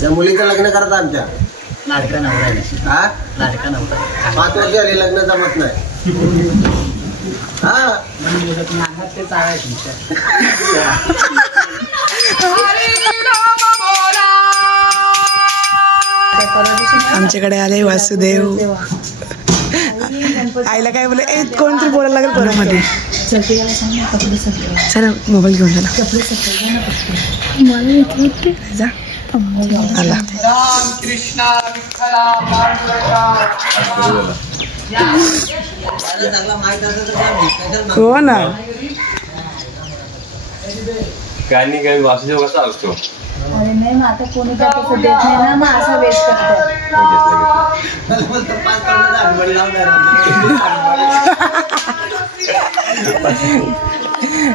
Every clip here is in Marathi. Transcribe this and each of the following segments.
त्या मुलीचं लग्न करता आमच्या लाडका नवरा आहे. हा लाडका नवरा 5 वर्ष झाली लग्न जमत नाही. हा ते चाळ तुमच्या आमच्याकडे आले वासुदेव. आईला काय बोले ए कोणतरी बोलायला लागेल परमध्ये. चला मोबाईल घेऊन जा जा. आला हो ना. काय नाही काय वासुदेव कसा असतो. अरे नाही मग आता कोणी काय तसं देत नाही ना मग असा वेस्ट करतात.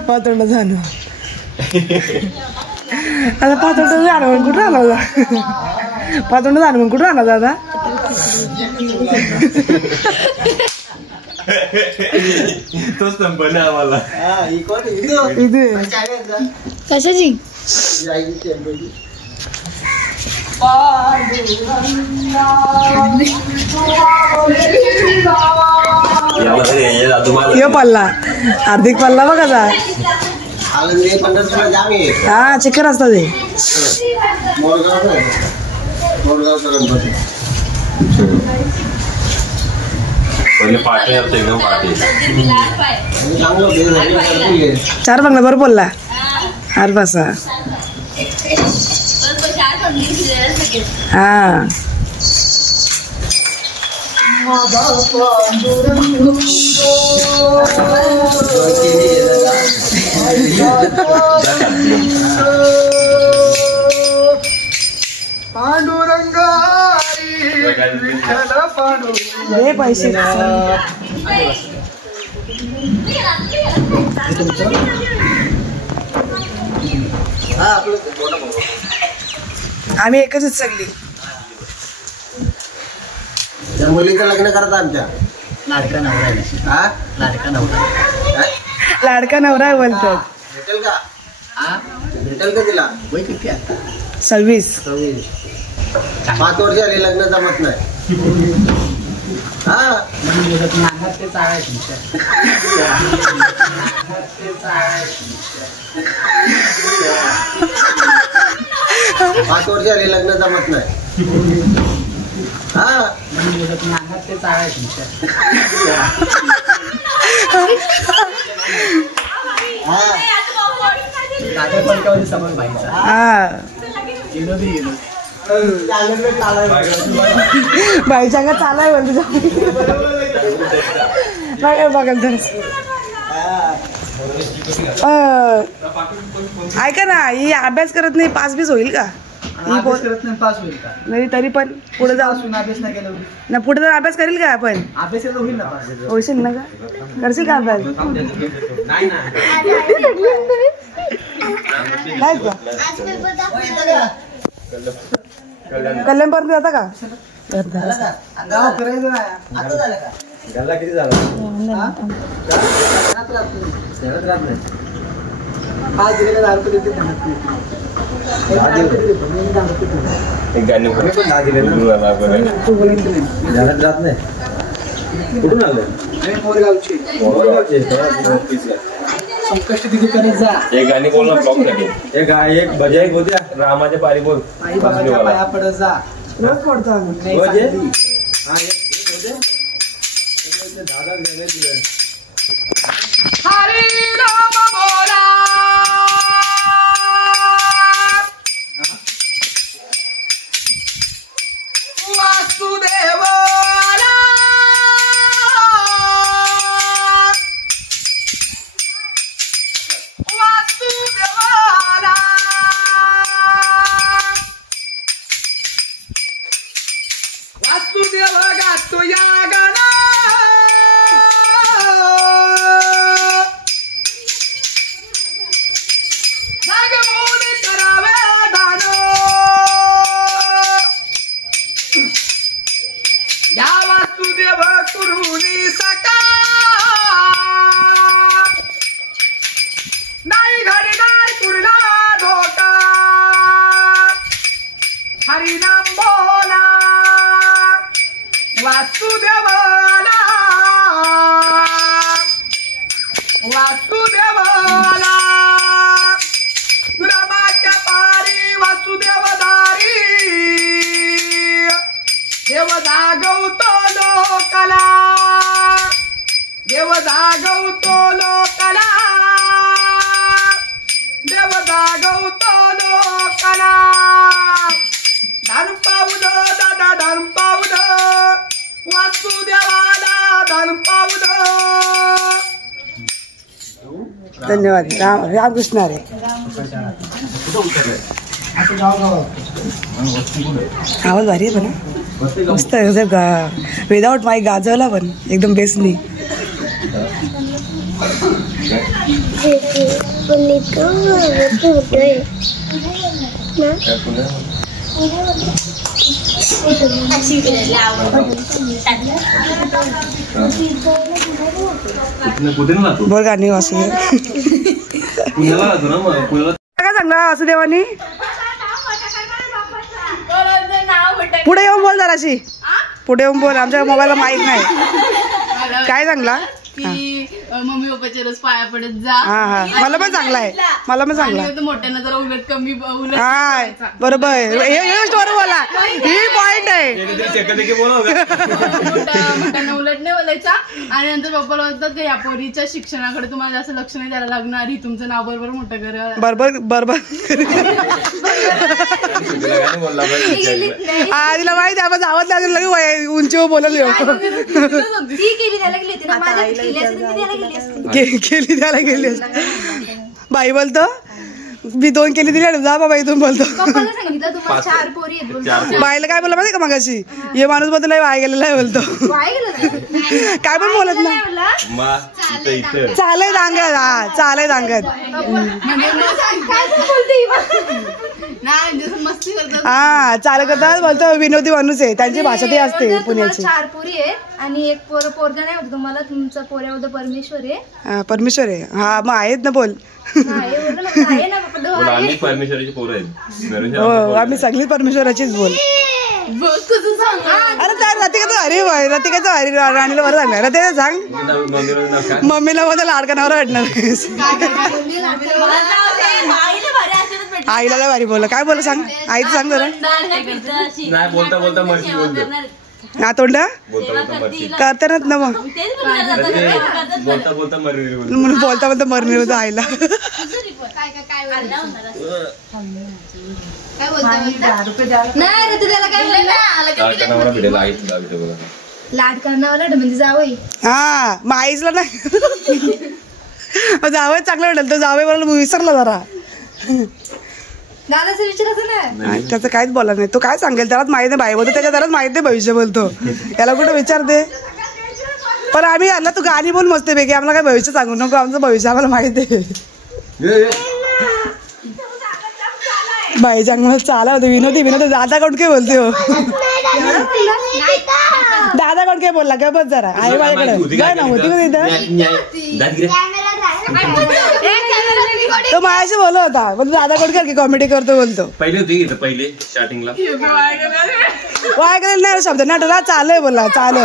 पातोंड झालं आता. पातोंड झालं म्हणून कुठं आला होता. पातोंड झालं म्हणून कुठं आला दादा. तोच नंबर नाही आम्हाला. कशाची यो पल्ला हार्दिक पल्ला बघा जा. हा चिकन असतं ते. पहिले पाठी एकदम पाठी. 4 बंगला बरं बोलला. अरे बसा हा पैसे आम्ही एकच सगळी. त्या मुलीचं लग्न करता आमच्या लाडका नवरा आहे. हा लाडका नवरा लाडका नवरा आहे बोलतात. भेटेल का? भेटेल का तिला? वय किती आता 26. 5 वर्ष झाली लग्न जमत नाही. हा ते चाळ तुमच्या 5 वर्ष झाली लग्न जमत नाही. हा ते चाळ तुमच्या राजा पंचावली समोर बाईचा. हा बाईच्या अंगात चालाय बोलतो. बघा ऐका ना ही अभ्यास करत नाही. पास बीस होईल का? पास होईल का नाही तरी पण पुढे जाऊ अभ्यास नाही केला ना. पुढे जाऊन अभ्यास करेल का आपण? अभ्यास होईल ना. होशील ना का? करशील का अभ्यास? नाही का कल्याणपर्यंत जाता का? किती झाला? कुठून आलं? संकष्टी दुकानात जा. एक गाणी बोल ना ब्लॉग साठी. एक भजा एक होत्या रामाच्या पारी बोल. आई बाबाच्या पाया पडत जा. रोज पडतो आम्ही. हरिनाम बोला वासुदेवाला वासुदेवाला रमाच्या पारी वासुदेवदारी देव जागवतो लोकाला देव जागवतो लोकाला देव जागवतो लोकाला धन पावलं दादा धन पावलं वासुदेवाला धन पावलं. धन्यवाद. रामकृष्ण हरी. आवाज भारी आहे पण मस्त विदाउट माईक गाजवला पण एकदम बेस्टली. बोल गाणी वासुदेव काय सांगला वासुदेवानी पुढे येऊन बोल जराशी पुढे येऊन बोल आमच्या मोबाईलला माहित नाही काय सांगला की मम्मी पप्पाच्या रोज पाया पडत जा. हा हा मला पण चांगला आहे मला पण चांगला मोठ्यांना जरा उलट कमी उलट हा बरोबर बरोबर बोला ही पॉइंट आहे. मोठ्यांना उलट नाही बोलायचा आणि नंतर पप्पाला बोलतात की या पोरीच्या शिक्षणाकडे तुम्हाला जास्त लक्ष नाही द्यायला लागणार ही तुमचं नाव बरोबर मोठं करा बरोबर बरोबर हा तिला माहिती आपण जावत लागेल लगे उंचीवर बोलत केली त्याला गेली बाई बोलतो मी 2 केली दिली जा बाबा इथून बोलतो. बाईला काय बोलला माहिती का मगाशी हे माणूस बोलतो लय वाया गेलेला आहे बोलतो काय पण बोलत नाही चालय दांगत हा चालय दांगत हा चाल करतात बोलतो विनोदी माणूस आहे त्यांची भाषा ती असते पुण्याची. 4 पोरी आहे आणि एक पोरगा नाही होत तुम्हाला तुमचा पोऱ्या होता परमेश्वर आहे. हा परमेश्वर आहे हा मग आहेत ना बोल हो आम्ही सगळी परमेश्वराचीच बोल. अरे त्या रतिकाचं अरे भाई रतिकाचं अरे राणीला बरं सांगणार रतिका सांग मम्मीला मध्ये लाडका नवरा वाटणार आईला लय भारी बोल काय बोल सांग आईच सांग जरा हा तोंड करतानाच ना मग म्हणून बोलता बोलता मरणार होतं आईला. लाड करणारा म्हणजे जावई हा मग आईसला नाही जावई चांगलं वाटेल तो जावई मला विसरला जरा दादाचं विचारायचं ना त्याचं काहीच बोला नाही तो काय सांगेल त्यालाच माहिती नाही बाई बोलतो त्याच्या त्यालाच माहिती नाही भविष्य बोलतो याला कुठं विचारते पण आम्ही आला तू गाणी बोल मस्त पैकी आम्हाला काय भविष्य सांगू नको आमचं भविष्य आम्हाला माहिती आहे. बाई चांगलं चाला होतं विनोदी विनोदी दादा कोण काय बोलते हो दादा कोण काय बोलला का बस जरा आई बाईकडे काय ना होती का तिथं तो माझ्याशी बोलत होता बोलतो दादा कोण काय कॉमेडी करतो बोलतो पहिले होती पहिले स्टार्टिंगला वाय करेल नाही शब्द नाटला चालय बोलला चाल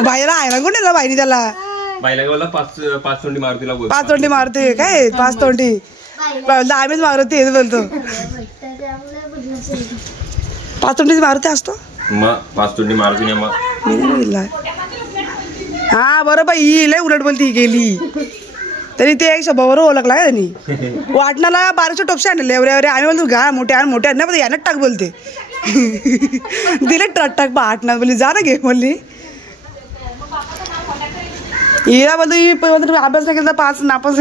बाईला आहे ना कोण बाईनी त्याला बाईला बोलला 5 तोंडी मारुतीला बोल 5 तोंडी मारते काय 5 तोंडी आम्हीच मारते बोलतो 5 तोंडी मारते असतो मग 5 तोंडी मारुती मग हा बरोबर ही लय उलट बोलती गेली तरी ते एक शब्दावर ओळखला का त्यांनी वाटणाला 1200 टोपशे आणले एवढे आम्ही बोलतो घा मोठे आण मोठे आण यानं टाक बोलते दिले टाक आठणार बोलली जा ना घे बोलली हिला बोलतो ही अभ्यास नाही केला 5 नापास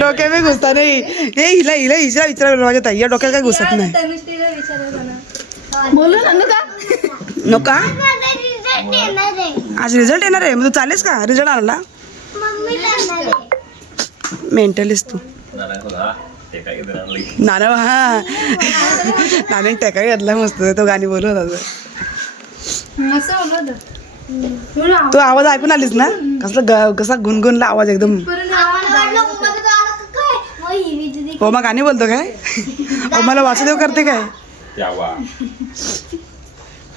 डोक्या मी घुसता नाही हे हिला हिला हिला विचारायला माझ्या ताई या डोक्यात काय घुसत नाही बोलू नका आज रिझल्ट येणार आहे मग तू चालेस का रिझल्ट आणला मेंटलिस्ट तू नाना हा नाने टेका घेतला मस्त तो गाणी बोलत होता तू आवाज ऐकून आलीस ना कसला कसा गुणगुणला आवाज एकदम हो मग गाणी बोलतो काय मला वासुदेव करते काय यावा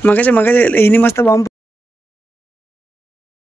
मगाशी हिने मस्त बॉम्ब